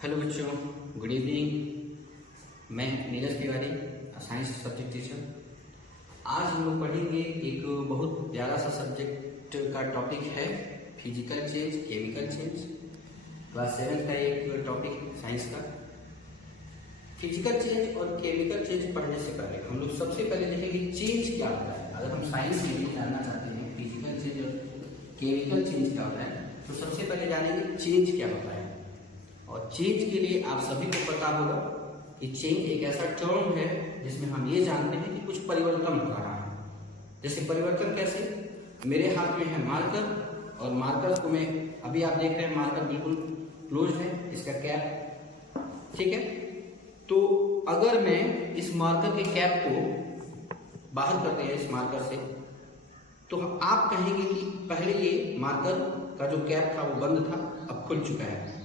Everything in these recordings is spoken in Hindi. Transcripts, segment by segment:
हेलो बच्चों, गुड इवनिंग। मैं Neeraj Tiwari, science subject teacher. आज हम लोग पढ़ेंगे एक बहुत प्यारा सा सब्जेक्ट का टॉपिक है physical change, chemical change. Class 7 का एक टॉपिक साइंस का। फिजिकल चेंज और केमिकल चेंज पढ़ने से पहले हम लोग सबसे पहले देखेंगे चेंज क्या होता है। अगर हम साइंस में भी जानना चाहते हैं फिजिकल चेंज और केमिकल चेंज क्या होता है, तो सबसे पहले जानेंगे चेंज क्या होता है। और चेंज के लिए आप सभी को पता होगा कि चेंज एक ऐसा टर्म है जिसमें हम ये जानते हैं कि कुछ परिवर्तन हो रहा है। जैसे परिवर्तन कैसे, मेरे हाथ में है मार्कर और मार्कर को मैं अभी आप देख रहे हैं मार्कर बिल्कुल क्लोज है, इसका कैप ठीक है। तो अगर मैं इस मार्कर के कैप को बाहर कर दिया इस मार्कर से, तो आप कहेंगे कि पहले ये मार्कर का जो कैप था वो बंद था, अब खुल चुका है।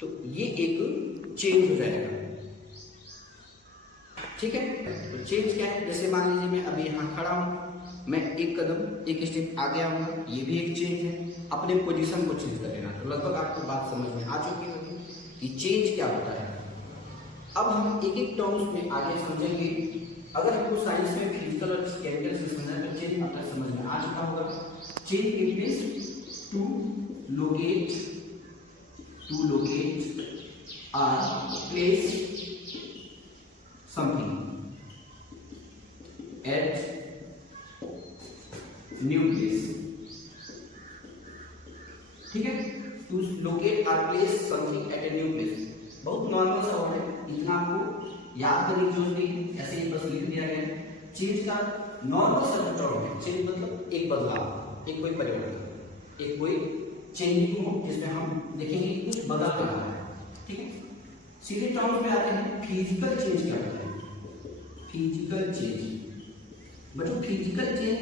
तो ये एक चेंज हो जाएगा, ठीक है। तो चेंज क्या है, जैसे मान लीजिए मैं अभी यहाँ खड़ा हूँ, मैं एक कदम एक स्टेप आगे आऊंगा, ये भी एक चेंज है। अपने पोजीशन को चेंज कर लेना, तो लगभग आपको बात समझ में आ चुकी होगी कि चेंज क्या होता है। अब हम एक एक टर्म्स में आगे समझेंगे। अगर हमको साइंस में फिजिकल और केमिकल से समझना है तो चेंज आपका समझ में आ चुका होगा। Change it means to locate or place something at new place, ठीक है। To locate or place something at a new place, बहुत नॉर्मल सा वर्ड है, इतना आपको याद करने की जरूरत नहीं, ऐसे ही बस लिख दिया गया है। चेंज का नॉर्मल सा टर्म है। चेंज मतलब एक बदलाव, एक कोई परिवर्तन, एक कोई चेंजिंग हो जिसमें हम देखेंगे कुछ बदल रहा है, ठीक है। सीधे टर्म्स में आते हैं, फिजिकल चेंज क्या होता है। फिजिकल चेंज बच्चों, फिजिकल चेंज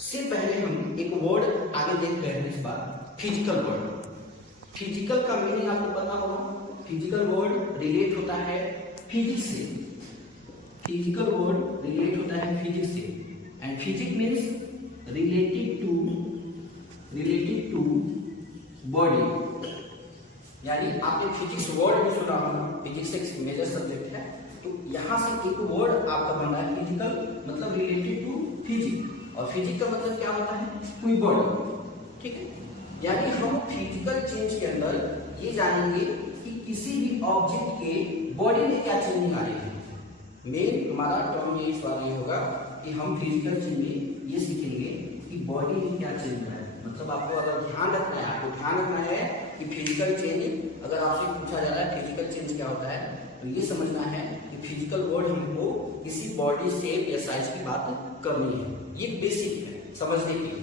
से पहले हम एक वर्ड आगे देख रहे हैं इस बार, फिजिकल वर्ड। फिजिकल का मीनिंग आपको पता होगा। फिजिकल वर्ड रिलेट होता है फिजिक्स से। फिजिकल वर्ड रिलेट होता है फिजिक्स से, and physics means related to body. यानी आपने फिजिक्स वर्ड भी सुना होगा, फिजिक्स एक मेजर सब्जेक्ट है, तो यहां से एक वर्ड आपका बन रहा है फिजिकल, मतलब रिलेटेड टू फिजिक्स। और फिजिक्स का मतलब क्या होता है, कोई बॉडी, ठीक है। यानी हम फिजिकल चेंज के अंदर ये जानेंगे कि किसी भी ऑब्जेक्ट के बॉडी में क्या चेंजिंग आ रही है। मेन हमारा टर्म ये इस बार ये होगा कि हम फिजिकल चेंज में ये सीखेंगे कि बॉडी में क्या चेंज हो रहा है। मतलब आपको अगर ध्यान रखना है, आपको ध्यान रखना है कि फिजिकल चेंज अगर आपसे पूछा जा रहा है फिजिकल चेंज क्या होता है, तो ये समझना है कि फिजिकल वर्ड हमको किसी बॉडी शेप या साइज की बात करनी है। ये बेसिक है समझने के लिए।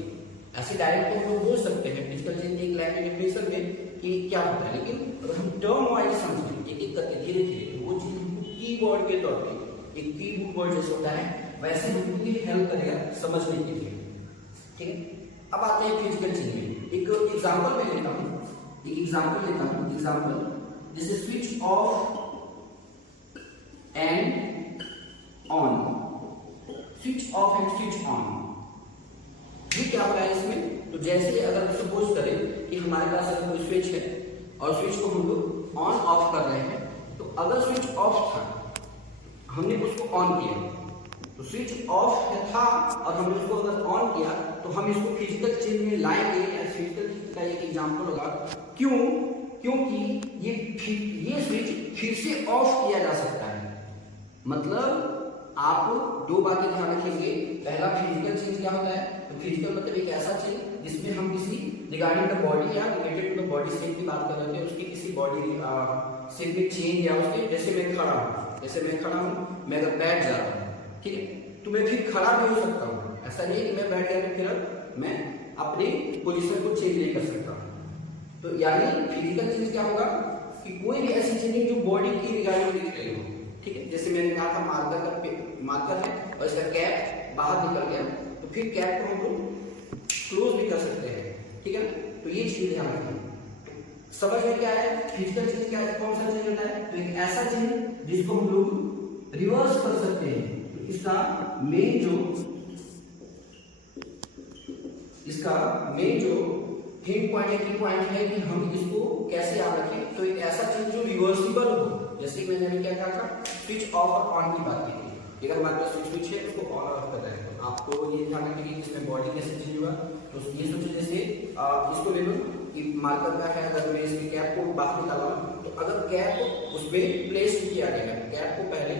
ऐसे डायरेक्ट हम लोग बोल सकते हैं फिजिकल चेंज एक लाइन में डेफिनेशन में कि क्या होता है, लेकिन अगर हम टर्म वाइज समझें एक एक करके धीरे धीरे, तो वो चीज कीवर्ड के तौर पे एक कीबोर्ड वर्ड जैसे होता है वैसे हमको ये हेल्प करेगा समझने के लिए, ठीक है। अब आते हैं फिजिकल चेंज में। एक एग्जांपल में लेता हूं, एग्जांपल जैसे switch off and on, switch off and switch on, ये क्या हो रहा है इसमें। तो जैसे अगर सपोज करें कि हमारे पास अगर कोई स्विच है और स्विच को हम लोग ऑन ऑफ कर रहे हैं, तो अगर स्विच ऑफ था हमने उसको ऑन किया, तो स्विच ऑफ था और हमने उसको अगर ऑन किया, तो हम इसको फिजिकल चेंज में लाएंगे। फिजिकल का एक एग्जांपल होगा, क्योंकि ये स्विच फिर से ऑफ किया जा सकता है। मतलब आप दो बातें ध्यान रखेंगे। पहला फिजिकल चेंज क्या होता है, तो फिजिकल मतलब एक ऐसा चेंज जिसमें हम किसी रिगार्डिंग द बॉडी या related to the body shape की बात कर रहे हैं, उसकी किसी बॉडी शेप में चेंज या उसके, जैसे मैं खड़ा हूँ, मैं अगर बैठ जा रहा हूँ, ठीक है, तो मैं फिर खड़ा भी हो सकता हूँ। ऐसा नहीं है कि मैं बैठ गया फिर मैं अपनी पोजीशन को चेंज नहीं कर सकता। तो यानी फिजिकल चेंज क्या होगा कि कोई भी ऐसी चेंजिंग जो बॉडी की रिगार्डिंग दिख रही हो, ठीक है। जैसे मैंने कहा था मार्कर है और इसका कैप बाहर निकल गया, तो फिर कैप को हम लोग क्लोज भी कर सकते हैं, ठीक है। तो ये चीज ध्यान रखें। समझ में क्या है फिजिकल चेंज क्या है, कौन सा चेंज होता है, तो एक ऐसा चेंज जिसको हम लोग रिवर्स कर सकते हैं। इसका मेन जो थिंक पॉइंट की पॉइंट है कि हम इसको कैसे याद रखें। तो एक ऐसा चीज जो रिवर्सिबल हो, जैसे मैंने अभी क्या कहा था, स्विच ऑफ और ऑन की बात की थी। अगर हमारे पास स्विच है उसको ऑन और ऑफ करना है तो आपको ये ध्यान रखना कि इसमें बॉडी कैसे चेंज हुआ। तो ये सोचो जैसे इसको ले लो कि मार्कर का है, अगर मैं इसकी कैप को बाहर निकाला तो अगर कैप उस पर प्लेस किया गया है, कैप को पहले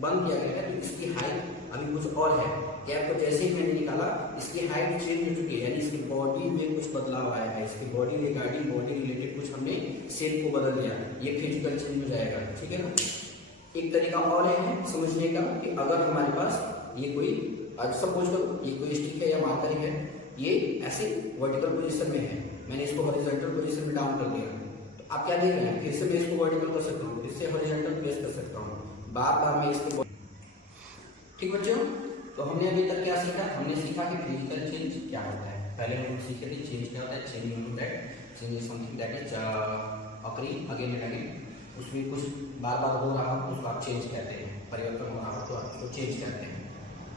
बंद किया गया है तो इसकी हाइट अभी कुछ और है। कैप को जैसे ही मैंने निकाला इसकी हाइट चेंज हो चुकी है, यानी इसकी बॉडी में कुछ बदलाव आया है, इसकी बॉडी रिगार्डिंग बॉडी रिलेटेड कुछ हमने शेप को बदल दिया, ये फिजिकल चेंज हो जाएगा। ठीक है ना। एक तरीका और है समझने का कि अगर हमारे पास ये कोई सपोज करो ये कोई स्टिक है या मार्कर है, ये ऐसे वर्टिकल पोजीशन में है, मैंने इसको हॉरिजॉन्टल पोजीशन में डाउन कर दिया, तो आप क्या देख रहे हैं, फिर से मैं इसको वर्टिकल कर सकता हूँ, फिर से हॉरिजॉन्टल प्लेस कर सकता हूँ, बार बार मैं इसको। ठीक बच्चों, तो हमने अभी तक क्या सीखा, हमने सीखा कि फिजिकल चेंज क्या होता है। पहले हम सीखे थे चेंज क्या होता है, change into that, change is something that is occurring again and again, उसमें कुछ बार बार हो रहा हो उसको आप चेंज कहते हैं, परिवर्तन हो रहा हो तो आप उसको चेंज कहते हैं।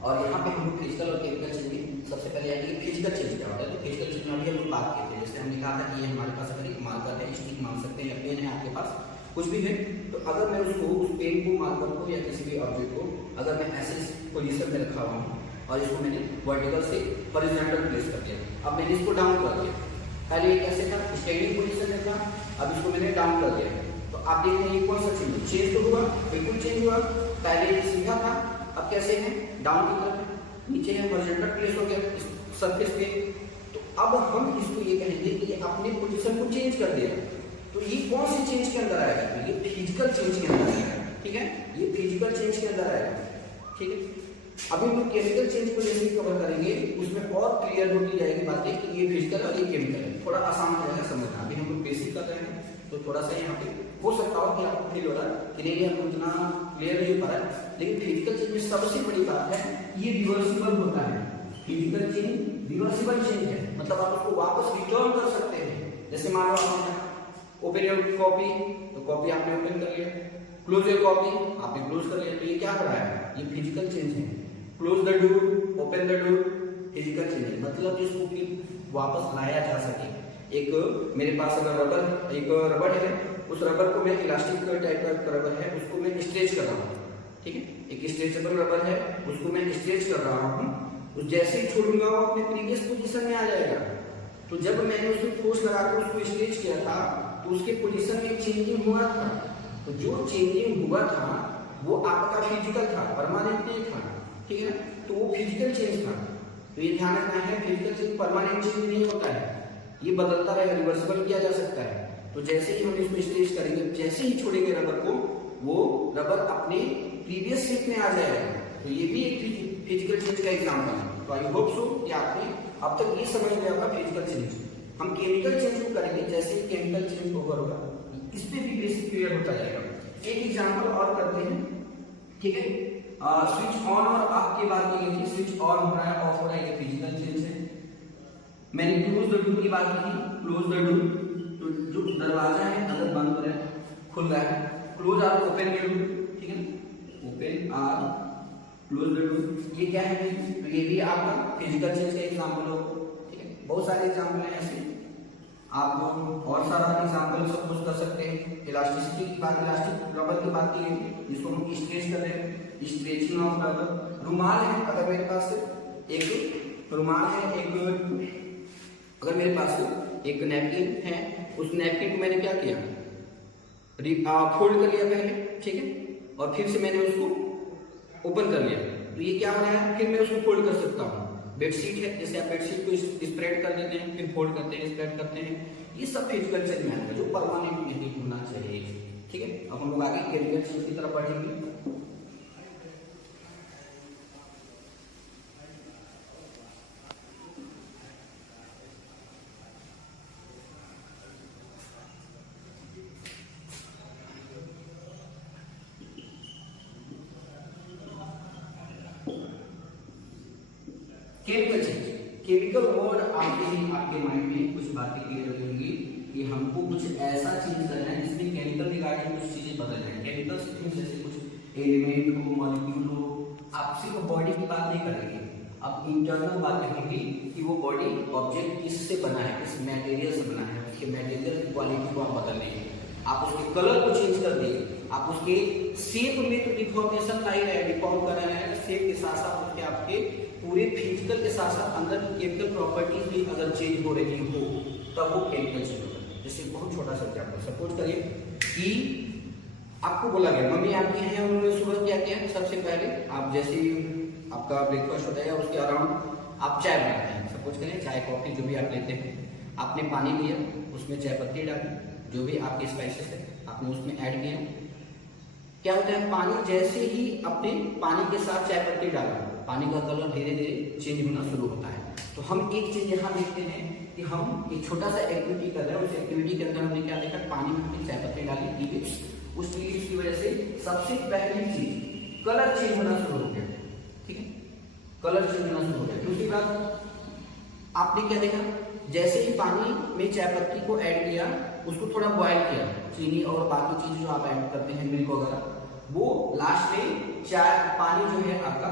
और यहाँ पे हम फिजिकल और केमिकल चेंज में सबसे पहले यानी कि फिजिकल चेंज क्या होता है। तो फिजिकल चेंज में अभी हम लोग बात किए थे, जैसे हमने कहा था कि ये हमारे पास अगर एक मार्कर है, स्टिक मान सकते हैं या पेन है आपके पास, कुछ भी है, तो अगर मैं उसको उस पेन को, मार्कर को या किसी भी ऑब्जेक्ट को अगर मैं ऐसे पोजीशन में रखा हुआ हूँ और इसको मैंने वर्टिकल से हॉरिजॉन्टल प्लेस कर दिया, अब मैंने इसको डाउन कर दिया, पहले ये कैसे था स्टैंडिंग पोजीशन में था, अब इसको मैंने डाउन कर दिया, तो आप देख रहे हैं ये कौन सा चेंज तो हुआ, बिल्कुल चेंज हुआ। पहले ये सीधा था, अब कैसे है डाउन की तरफ, नीचे है हॉरिजॉन्टल प्लेस हो गया सरफेस पे, तो अब हम इसको ये कहेंगे कि ये अपने पोजीशन को चेंज कर दिया। तो ये कौन से चेंज के अंदर आएगा, ये फिजिकल चेंज के अंदर आएगा। ठीक है, ये फिजिकल चेंज के अंदर आएगा। ठीक है, अभी हम लोग केमिकल चेंज को जैसे कवर करेंगे उसमें और क्लियर होती जाएगी बातें कि ये फिजिकल और ये केमिकल है, थोड़ा आसान हो जाएगा समझना। अभी हम लोग बेसिक कर रहे हैं तो थोड़ा सा यहाँ पे हो सकता हो कि आपको फील हो रहा है कि नहीं हम उतना क्लियर नहीं हो पा रहा है, लेकिन फिजिकल चेंज में सबसे बड़ी बात है ये रिवर्सिबल होता है। फिजिकल चेंज रिवर्सिबल चेंज है, मतलब आप उसको वापस रिटर्न कर सकते हैं। जैसे मान लो आपने ओपन योर कॉपी, तो कॉपी आपने ओपन कर लिया, क्लोज योर कॉपी आपने क्लोज कर लिया, तो ये क्या हो रहा है, ये फिजिकल चेंज है। Close the door, open the door, physical change है, मतलब इसको वापस लाया जा सके। एक मेरे पास अगर रबर है, उस रबर को मैं इलास्टिक टाइप का रबर है उसको मैं स्ट्रेच कर रहा हूँ। ठीक है, एक स्ट्रेचेबल रबर है उसको मैं स्ट्रेच कर रहा हूँ, तो जैसे ही छोड़ूंगा वो अपने प्रीवियस पोजीशन में आ जाएगा। तो जब मैंने उसको फोर्स लगाकर उसको स्ट्रेच किया था तो उसके पोजीशन में चेंजिंग हुआ था, तो जो चेंजिंग हुआ था वो आपका फिजिकल था, परमानेंट नहीं था। ठीक है, तो वो फिजिकल चेंज था। तो ये ध्यान रखना है, फिजिकल चेंज परमानेंट चेंज नहीं होता है, ये बदलता रहेगा, रिवर्सिबल किया जा सकता है। तो जैसे ही हम इसको स्ट्रेच करेंगे, जैसे ही छोड़ेंगे रबर को, वो रबर अपने प्रीवियस शेप में आ जाएगा। तो ये भी एक फिजिकल चेंज का एग्जांपल है। तो आई होप सो कि आपने अब तक ये समझ लिया होगा फिजिकल चेंज। हम केमिकल चेंज को करेंगे, जैसे ही केमिकल चेंज ओवर होगा इस पे भी बेसिक क्लियर होता जाएगा। एक एग्जांपल और करते हैं। ठीक है, स्विच ऑन और ऑफ की बात की गई थी, स्विच ऑन हो रहा है, ऑफ हो रहा है, ये फिजिकल चेंज है। मैंने क्लोज द डोर की बात की थी, क्लोज द डोर, तो जो दरवाजा है अंदर बंद हो रहा है, खुल रहा है, क्लोज और ओपन द डोर। ठीक है, ओपन और क्लोज द डोर, ये क्या है, तो ये भी आपका फिजिकल चेंज का एग्जांपल हो। ठीक है, बहुत सारे एग्जांपल हैं ऐसे, आप और सारा एग्जांपल सब कुछ कर सकते हैं। इलास्टिसिटी की बात, इलास्टिक रबर की बात की गई जिसको हम स्ट्रेच कर रहे हैं, स्ट्रेचिंग ऑफ रबर। रुमाल है, अगर मेरे पास एक रुमाल है, अगर मेरे पास एक नैपकिन है, उस नैपकिन को मैंने क्या किया, फोल्ड कर लिया पहले। ठीक है, और फिर से मैंने उसको ओपन कर लिया, तो ये क्या हो रहा है, फिर मैं उसको फोल्ड कर सकता हूँ। बेडशीट है, जैसे आप बेडशीट को स्प्रेड कर देते हैं, फिर फोल्ड करते हैं, स्प्रेड करते हैं, ये सब फिजिकल चेंज में है जो परमानेंट नहीं होना चाहिए। ठीक है, अब हम लोग आगे केमिकल चेंज की तरफ बढ़ेंगे। केमिकल चेंज, केमिकल वर्ड आपके माइंड में कुछ बातें क्लियर हो जाएंगी कि हमको कुछ ऐसा चेंज करना है जिसमें केमिकल रिगार्डिंग कुछ चीजें बदल जाए। केमिकल्स जैसे कुछ एलिमेंट हो, मॉलिक्यूल हो, आप सिर्फ बॉडी की बात नहीं करेंगे, अब इंटरनल बात कहेंगे कि वो बॉडी ऑब्जेक्ट किससे बना है, किस मटेरियल से बना है, उसके मटेरियल की क्वालिटी को आप बदल लेंगे, आप उसके कलर को चेंज कर देंगे, आप उसके शेप में तो डिफॉर्मेशन ला ही रहे, डिफॉर्म कर रहे हैं, शेप के साथ साथ उसके आपके पूरे फिजिकल के साथ साथ अंदर की केमिकल प्रॉपर्टीज भी अगर चेंज हो रही हो तब वो केमिकल चेंज होगा। जैसे बहुत छोटा सा एग्जाम्पल सपोज करिए कि आपको बोला गया मम्मी आपकी हैं, उन्होंने सुबह क्या किया, सबसे पहले आप जैसे आपका ब्रेकफास्ट होता है उसके अराउंड आप चाय बनाते हैं, सपोज करें चाय कॉफी जो भी आप लेते हैं, आपने पानी लिया, उसमें चाय पत्ती डाली, जो भी आपके स्पाइसेस है आपने उसमें ऐड किया, क्या होता है पानी जैसे ही अपने पानी के साथ चाय पत्ती डाला, पानी का कलर धीरे धीरे चेंज होना शुरू होता है। तो हम एक चीज यहाँ देखते हैं कि हम एक छोटा सा एक्टिविटी कर रहे हैं, उस एक्टिविटी के अंदर हमने क्या देखा, पानी में हमने चाय पत्ती डाली लीव्स, उस लीव्स की वजह से सबसे पहली चीज कलर चेंज होना शुरू हो गया, ठीक है, कलर चेंज होना शुरू हो गया। दूसरी बात आपने क्या देखा, जैसे ही पानी में चाय पत्ती को ऐड किया, उसको थोड़ा बॉयल किया, चीनी और बाकी चीज जो आप ऐड करते हैं मिल्क वगैरह, वो लास्ट में चाय पानी जो है आपका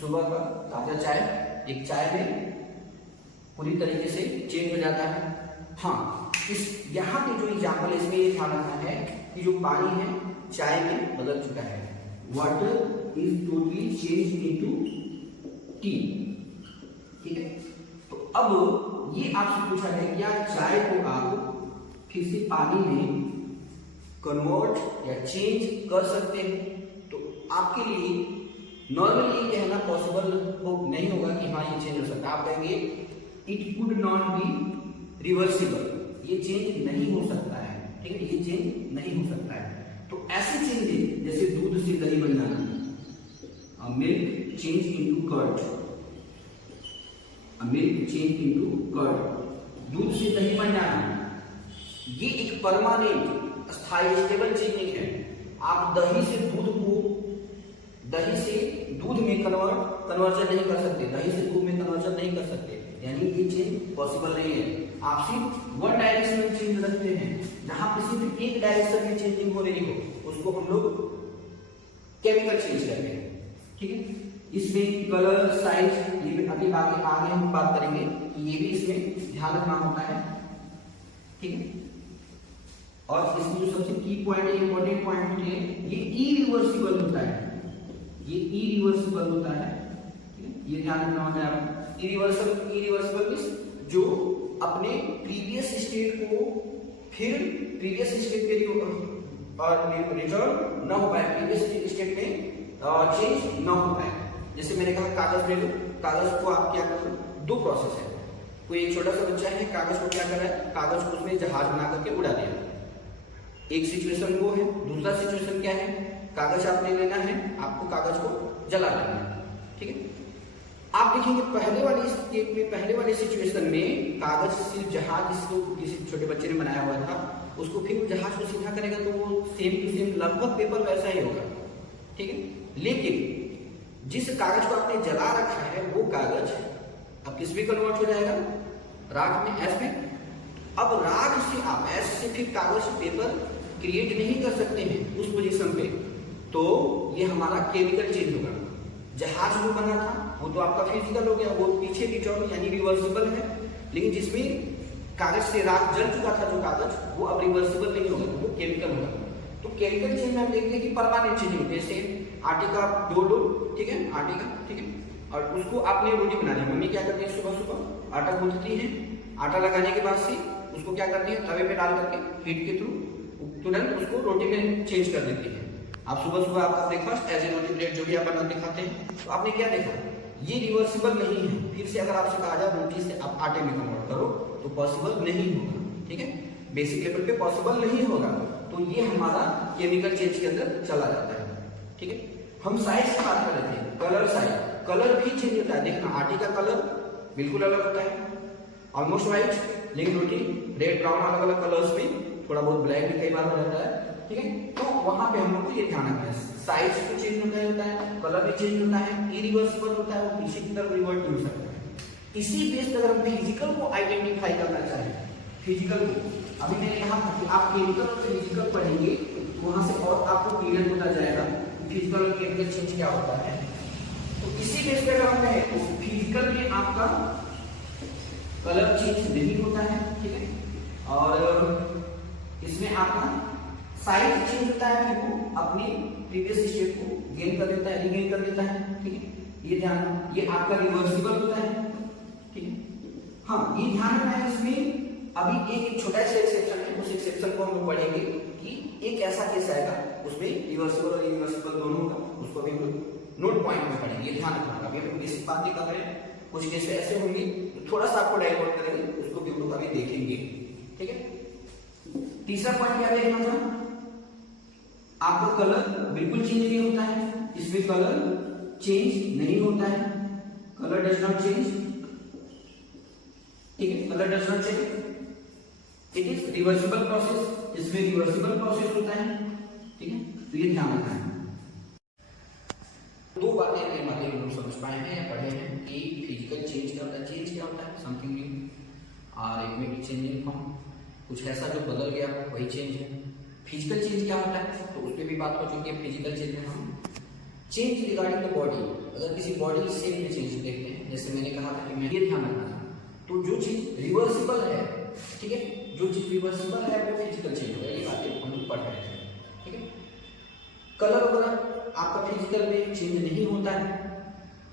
सुबह का ताजा चाय एक चाय में पूरी तरीके से चेंज हो जाता है। हाँ, इस यहाँ पे जो एग्जाम्पल इसमें ये ध्यान रखना है कि जो पानी है चाय में बदल चुका है, water is totally change into T, ठीक है। तो अब ये आपसे पूछा है क्या चाय को आप फिर से पानी में कन्वर्ट या चेंज कर सकते हैं? तो आपके लिए नॉर्मली ये कहना पॉसिबल नहीं होगा कि हाँ ये चेंज हो सकता है। आप कहेंगे it could not be reversible, ये चेंज नहीं हो सकता है, ठीक है, ये चेंज नहीं हो सकता है। तो ऐसे चेंजेस जैसे दूध से दही बन जाना, milk change into curd, milk change into curd, दूध से दही बन जाना, ये एक परमानेंट स्थायी स्टेबल चेंजिंग है। आप दही से दूध में कन्वर्जन नहीं कर सकते, दही से दूध में कन्वर्जन नहीं कर सकते, यानी ये चेंज पॉसिबल नहीं है। आप सिर्फ वन डायरेक्शन में चेंज रखते हैं, जहां पे सिर्फ एक डायरेक्शन में चेंजिंग हो रही हो उसको हम लोग केमिकल चेंज करते हैं, ठीक है। इसमें कलर साइज ये अभी आगे हम बात करेंगे कि ये भी इसमें ध्यान रखना होता है, ठीक है। और इसमें जो सबसे की पॉइंट है, इंपॉर्टेंट पॉइंट है, ये इरिवर्सिबल होता है, ये इरिवर्सिबल होता है, ठीक है, ये ध्यान रखना होता है आपको। इरिवर्सिबल मींस जो अपने प्रीवियस स्टेट को फिर प्रीवियस स्टेट पे रिटर्न न हो पाए, प्रीवियस स्टेट में चेंज न हो पाए। जैसे मैंने कहा कागज ले लो, कागज को आप क्या करो, दो प्रोसेस है। कोई एक छोटा सा बच्चा है, कागज को क्या कर रहा है, कागज को उसमें जहाज बना करके उड़ा दिया, एक सिचुएशन वो है। दूसरा सिचुएशन क्या है, कागज आपने लेना है, आपको कागज को जला देना है, ठीक है। आप देखेंगे पहले वाली स्टेप में, पहले वाले सिचुएशन में कागज सिर्फ जहाज जिसको किसी छोटे बच्चे ने बनाया हुआ था, उसको फिर वो जहाज को सीधा करेगा तो वो सेम टू सेम लगभग पेपर वैसा ही होगा, ठीक है। लेकिन जिस कागज को आपने जला रखा है वो कागज अब किस में कन्वर्ट हो जाएगा, राख में, एस में। अब राख से आप एस से फिर कागज पेपर क्रिएट नहीं कर सकते हैं उस पोजीशन पे, तो ये हमारा केमिकल चेंज होगा। जहाज जो बना था वो तो आपका फिजिकल हो गया, वो पीछे रिटर्न यानी रिवर्सिबल है, लेकिन जिसमें कागज से राख जल चुका था जो कागज, वो अब रिवर्सिबल नहीं होगा, तो वो केमिकल होगा। तो केमिकल चेंज में हम देखते हैं कि परमानेंट चेंज होती है। जैसे आटे का डो लो, ठीक है, आटे का, ठीक है, और उसको आपने रोटी बना दी, मम्मी क्या करती है सुबह सुबह आटा गूंथती है, आटा लगाने के बाद से उसको क्या करती है, तवे पे डाल करके हीट के थ्रू तुरंत उसको रोटी में चेंज कर देती है। आप सुबह सुबह आपका breakfast as a roti plate जो भी आप बनाते खाते हैं, तो आपने क्या देखा, ये रिवर्सिबल नहीं है। फिर से अगर आपसे कहा जाए रोटी से आप आटे में कन्वर्ट करो तो पॉसिबल नहीं होगा, ठीक है, बेसिक लेवल पे पॉसिबल नहीं होगा। तो ये हमारा केमिकल चेंज के अंदर चला जाता है, ठीक है। हम साइज की बात कर रहे थे, कलर साइज, कलर भी चेंज होता है। देखना आटे का कलर बिल्कुल अलग होता है, ऑलमोस्ट व्हाइट, लेकिन रोटी रेड ब्राउन अलग अलग कलर्स में, थोड़ा बहुत ब्लैक भी कई बार हो जाता है, ठीक है। तो वहां पे हम लोग को ये ध्यान रखना है, साइज भी चेंज होता है, कलर भी चेंज होता है, इरिवर्सिबल होता है, वो पीछे की तरफ रिवर्ट नहीं हो सकता है। इसी बेस पर अगर हम फिजिकल को आइडेंटिफाई करना चाहें, फिजिकल को, अभी मैंने कहा था कि आप केमिकल और फिजिकल पढ़ेंगे, वहां से और आपको क्लियर होता जाएगा फिजिकल और केमिकल चेंज क्या होता है। तो इसी बेस पे अगर हम कहें तो फिजिकल में आपका कलर चेंज नहीं होता है, ठीक है, और इसमें आपका साइज चेंज होता है, फिर वो अपनी प्रीवियस स्टेट को गेन कर देता है, रीगेन कर देता है, ठीक है। ये ध्यान, ये आपका रिवर्सिबल होता है, ठीक है। हाँ, ये ध्यान रखना है इसमें अभी एक छोटा सा एक्सेप्शन है, उस एक्सेप्शन को हम लोग पढ़ेंगे कि एक ऐसा केस आएगा उसमें रिवर्सिबल और इरिवर्सिबल दोनों होगा, उसको भी हम लोग नोट पॉइंट में पढ़ेंगे, ध्यान रखना। अभी हम बेसिक बात नहीं कर रहे हैं, कुछ केस ऐसे होंगे तो थोड़ा सा आपको डाइवर्ट करेंगे, उसको भी हम लोग अभी देखेंगे, ठीक है। तीसरा पॉइंट क्या देखना था, आपका कलर बिल्कुल चेंज नहीं होता है, इसमें कलर चेंज नहीं होता है, कलर डज नॉट चेंज, ठीक है, colour does not change, it is reversible process, इसमें रिवर्सिबल प्रोसेस होता है, ठीक है। तो ये ध्यान रखना है। दो बातें हम लोग समझ पाए हैं या पढ़े हैं कि फिजिकल चेंज क्या होता है, चेंज क्या होता है, समथिंग न्यू, और एक में चेंज इन फॉर्म, कुछ ऐसा जो बदल गया वही चेंज है। फिजिकल चेंज क्या होता है, तो उस पर भी बात हो चुकी है। फिजिकल चेंज में हम चेंज रिगार्डिंग द बॉडी, अगर किसी बॉडी शेप में चेंज देखते हैं, जैसे मैंने कहा था कि मैं ये ध्यान रखना था, तो जो चीज रिवर्सिबल है, ठीक है, जो चीज रिवर्सिबल है वो फिजिकल चेंज होगा, ये बातें हम लोग पढ़ रहे थे, ठीक है। कलर वगैरह आपका फिजिकल में चेंज नहीं होता है।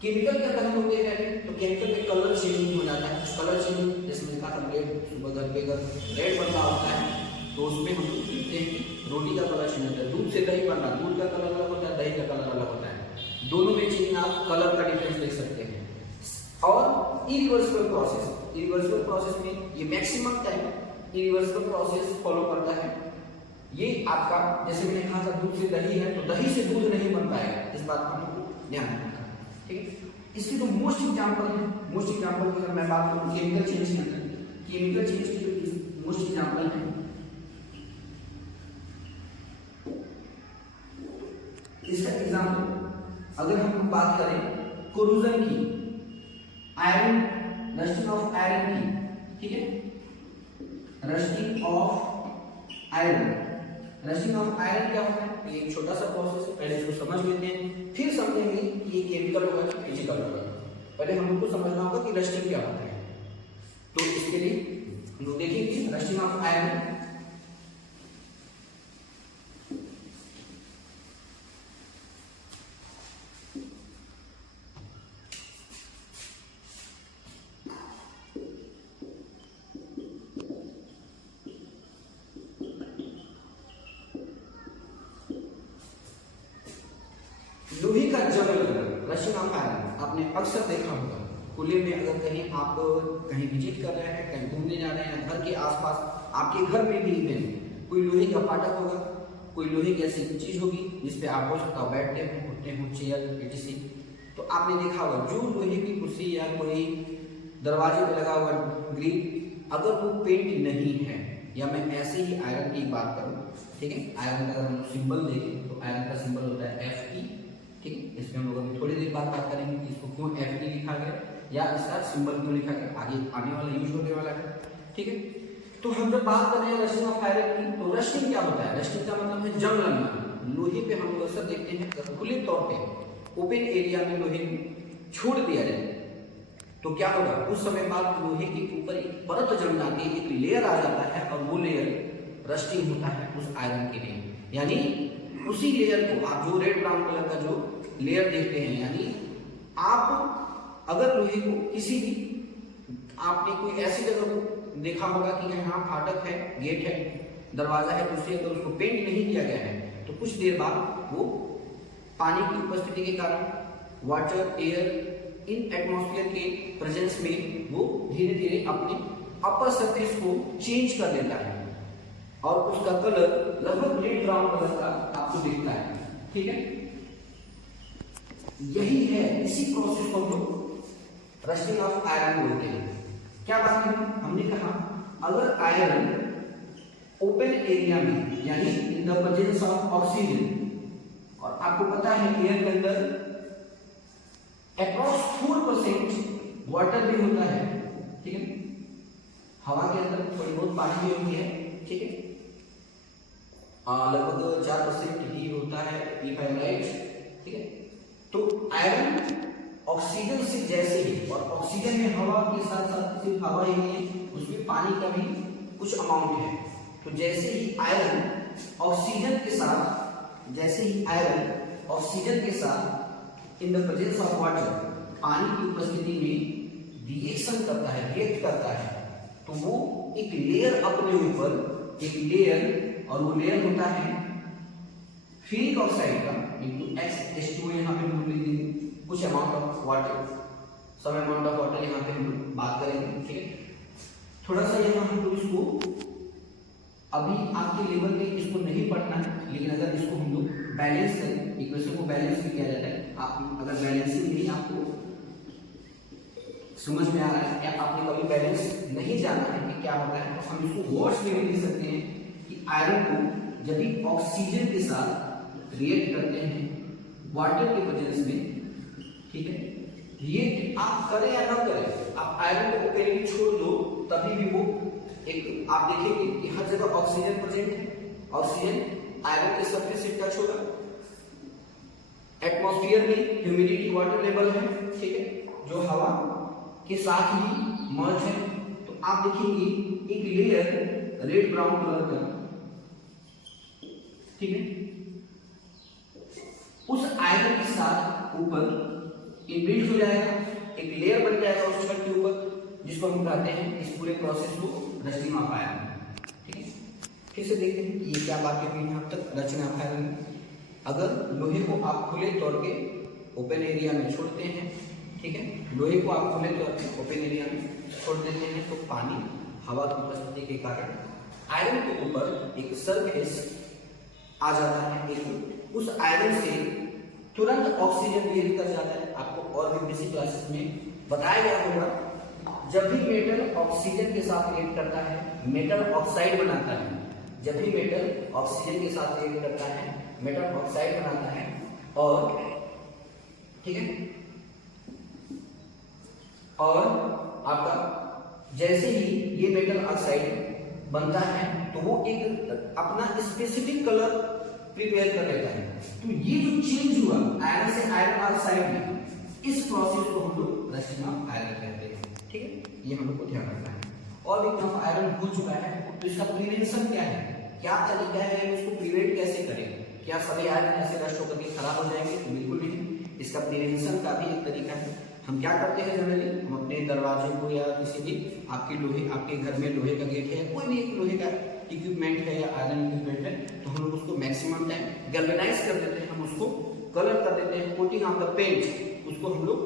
केमिकल का अगर हम लोग देख रहे हैं तो केमिकल में कलर चेंज हो जाता है, कलर चेंज जैसे मैंने कहा था रेड, सुबह घर पे अगर रेड बन रहा होता है तो उसमें हम लोग देखते हैं कि रोटी का कलर चेंज होता है, दूध से दही बनना, दूध का कलर अलग होता है, दही का कलर अलग होता है, दोनों में चेंज आप कलर का डिफरेंस देख सकते हैं। और इरिवर्सिबल प्रोसेस, इरिवर्सिबल प्रोसेस में ये maximum time irreversible process follow करता है। ये आपका जैसे मैंने कहा था दूध से दही है, तो दही से दूध नहीं बन पाएगा, इस बात का हमको ध्यान रखना है, ठीक है। इसकी तो मोस्ट एग्जांपल है, मोस्ट एग्जांपल की अगर मैं बात करूं केमिकल चेंज के अंदर, केमिकल चेंज की जो मोस्ट एग्जांपल है, इसका एग्जांपल अगर हम बात करें कोरूजन की, आयरन, रस्टिंग ऑफ आयरन की, ठीक है, rusting of iron, rusting of iron क्या होता है, ये एक छोटा सा प्रोसेस है, पहले इसको समझ लेते हैं, फिर समझेंगे कि ये केमिकल होगा कि फिजिकल होगा। पहले हमको समझना होगा कि रस्टिंग क्या होता है, तो इसके लिए हम लोग देखेंगे रस्टिंग ऑफ आयरन। लोहे का जंगल रशियन ऑफ आयरन आपने अक्सर देखा होगा, खुले में अगर कहीं आप कहीं विजिट कर रहे हैं, कहीं घूमने जा रहे हैं, घर के आसपास, आपके घर में भी इवन कोई लोहे का फाटक होगा, कोई लोहे की ऐसी चीज होगी जिसपे आप हो सकता बैठते हो, उठते हो, चेयर etc, तो आपने देखा होगा जो लोहे की कुर्सी या कोई दरवाजे पे लगा हुआ ग्रिल, अगर वो पेंट नहीं है, या मैं ऐसे ही आयरन की बात करूं, ठीक है, आयरन का अगर हम सिंबल देखें तो आयरन का सिंबल होता है Fe, ठीक है। इसमें हम लोग अभी थोड़ी देर बाद बात करेंगे कि इसको क्यों Fe लिखा गया या इसका सिंबल क्यों लिखा गया, आगे आने वाला यूज होने वाला है, ठीक है। तो हम जब बात कर रहे हैं रस्टिंग ऑफ आयरन की, तो रस्टिंग क्या होता है, रस्टिंग का मतलब है जंग लगना। लोहे पे हम लोग अक्सर देखते हैं खुले तौर पे ओपन एरिया में लोहे छोड़ दिया जाए तो क्या होगा, उस समय बाद लोहे के ऊपर एक परत जम जाती है, एक लेयर आ जाता है, और वो लेयर रस्टिंग होता है उस आयरन के लिए। यानी उसी लेयर को आप जो रेड ब्राउन कलर का जो लेयर देखते हैं, यानी आप अगर लोहे को किसी भी, आपने कोई ऐसी जगह को देखा होगा कि यहाँ फाटक है, गेट है, दरवाजा है, उससे अगर उसको पेंट नहीं किया गया है तो कुछ देर बाद वो पानी की उपस्थिति के कारण, वाटर, एयर इन एटमॉस्फेयर के प्रेजेंस में वो धीरे धीरे अपने अपर सरफेस को चेंज कर देता है और उसका कलर लगभग रेड ब्राउन कलर का आपको दिखता है, ठीक है। यही है, इसी प्रोसेस को हम लोग रस्टिंग ऑफ आयरन बोलते हैं। क्या बात है, हमने कहा अगर आयरन ओपन एरिया में, यानी in the presence of oxygen, और आपको पता है एयर के अंदर अप्रॉक्स 4% वाटर भी होता है, ठीक है, हवा के अंदर थोड़ी बहुत पानी भी होती है, ठीक है, लगभग 4% ही होता है, इफ आई एम राइट, ठीक है। तो आयरन ऑक्सीजन से जैसे ही, और ऑक्सीजन में हवा के साथ साथ सिर्फ हवा ही नहीं है, उसमें पानी का भी कुछ अमाउंट है। तो जैसे ही आयरन ऑक्सीजन के साथ, जैसे ही आयरन ऑक्सीजन के साथ in the presence of water, पानी की उपस्थिति में रिएक्शन करता है, रिएक्ट करता है, तो वो एक लेयर अपने ऊपर, एक लेयर, और वो लेयर होता है फेरिक ऑक्साइड का इंटू H2, यहाँ पे हम लिख देंगे कुछ amount of water, some amount of water यहाँ पे हम बात करेंगे, ठीक है। थोड़ा सा यहाँ हम लोग इसको अभी आपके लेवल पे इसको नहीं पढ़ना है, लेकिन अगर इसको हम लोग बैलेंस करें, इक्वेशन को बैलेंस भी किया जाता है। आप अगर बैलेंसिंग नहीं आपको समझ में आ रहा है, या आपने कभी बैलेंस नहीं जाना है कि क्या होता है, तो हम इसको वर्ड्स में भी लिख सकते हैं कि आयरन को जब भी ऑक्सीजन के साथ रिएक्ट करते हैं वाटर के प्रेजेंस में, ठीक है, रिएक्ट आप करें या ना करें, आप आयरन को ओपन छोड़ दो तभी भी वो एक, आप देखेंगे कि हर जगह ऑक्सीजन प्रेजेंट है, ऑक्सीजन आयरन के सरफेस से टच होगा, एटमॉस्फेयर में ह्यूमिडिटी वाटर लेवल है, ठीक है, जो हवा के साथ ही मर्ज है। तो आप देखेंगे एक लेयर रेड ब्राउन कलर का, ठीक है, उस आयरन के साथ ऊपर इनबिल्ट हो जाएगा, एक लेयर बन जाएगा उस छत के ऊपर, जिसको हम कहते हैं इस पूरे प्रोसेस को रचना ऑफ आयरन, ठीक है। फिर से देखते हैं ये क्या बात हुई है अब तक रचना ऑफ आयरन में। अगर लोहे को आप खुले तौर पे ओपन एरिया में छोड़ते हैं, ठीक है, लोहे को आप खुले तौर पे ओपन एरिया में छोड़ देते हैं, तो पानी हवा की उपस्थिति के कारण आयरन के ऊपर एक सरफेस आ जाता है, एक उस आयरन से तुरंत ऑक्सीजन भी निकल जाता है। आपको और भी बेसिक क्लासेस में बताया गया होगा, जब भी मेटल ऑक्सीजन के साथ रिएक्ट करता है मेटल ऑक्साइड बनाता है, जब भी मेटल ऑक्सीजन के साथ रिएक्ट करता है मेटल ऑक्साइड बनाता है, और ठीक है, और आपका जैसे ही ये मेटल ऑक्साइड बनता है तो वो एक अपना स्पेसिफिक कलर प्रिपेयर कर लेता है। तो ये जो चेंज हुआ आयरन से आयरन ऑक्साइड में, इस प्रोसेस को हम लोग रचना ऑफ आयरन कहते हैं, ठीक है, ये हम लोग को ध्यान रखना है। और एक तरफ आयरन हो चुका है तो इसका प्रिवेंशन क्या है, क्या तरीका है, उसको प्रिवेंट कैसे करें? क्या सभी आयरन ऐसे नष्ट होकर के खराब हो जाएंगे? तो बिल्कुल नहीं, इसका प्रिवेंशन का भी एक तरीका है। हम क्या करते हैं जनरली, हम अपने दरवाजे को या किसी भी आपके लोहे, आपके घर में लोहे का गेट है, कोई भी एक लोहे का इक्विपमेंट है या आयरन इक्विपमेंट है, तो हम लोग उसको मैक्सिमम टाइम गैल्वेनाइज कर देते हैं, हम उसको कलर कर देते हैं, कोटिंग ऑफ द पेंट, उसको हम लोग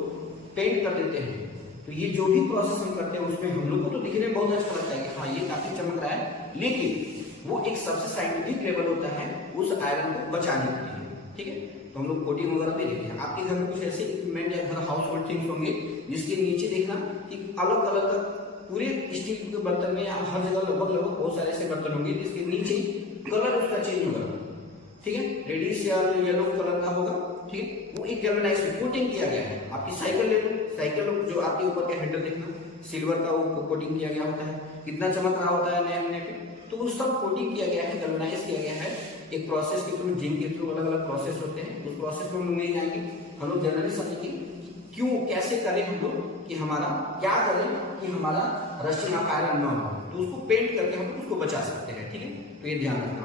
पेंट कर देते हैं। तो ये जो भी प्रोसेस हम करते हैं उसमें हम लोग को तो दिखने में बहुत अच्छा लगता है कि हाँ ये काफी चमक रहा है, लेकिन वो एक सबसे साइंटिफिक लेवल होता है उस आयरन को बचाने के लिए, ठीक है। तो हम लोग कोटिंग वगैरह भी देखते हैं। आपके घर में कुछ ऐसे इक्विपमेंट या घर हाउस होल्ड थिंग्स होंगे जिसके नीचे देखना कि अलग अलग पूरे स्टील के बर्तन में या हर जगह लगभग बहुत सारे ऐसे बर्तन होंगे जिसके नीचे कलर उसका चेंज होगा, ठीक है, रेडिश या येलो कलर का होगा, ठीक है, वो एक गैल्वेनाइज्ड कोटिंग किया गया है। आपकी साइकिल ले लो, साइकिल जो आपके ऊपर का हैंडल देखना, सिल्वर का वो कोटिंग किया गया होता है, कितना चमक रहा होता है नए नए पे, तो वो सब कोटिंग किया गया है, गैल्वेनाइज किया गया है एक प्रोसेस के थ्रू, जिंक के थ्रू अलग अलग प्रोसेस होते हैं। उस प्रोसेस में हम लोग नहीं जाएंगे, हम लोग जनरली समझेंगे क्यों कैसे करें हम लोग, कि हमारा क्या करें कि हमारा रस्टिंग ऑफ आयरन न हो, तो उसको पेंट करके हम उसको बचा सकते हैं, ठीक है। तो ये ध्यान रखना।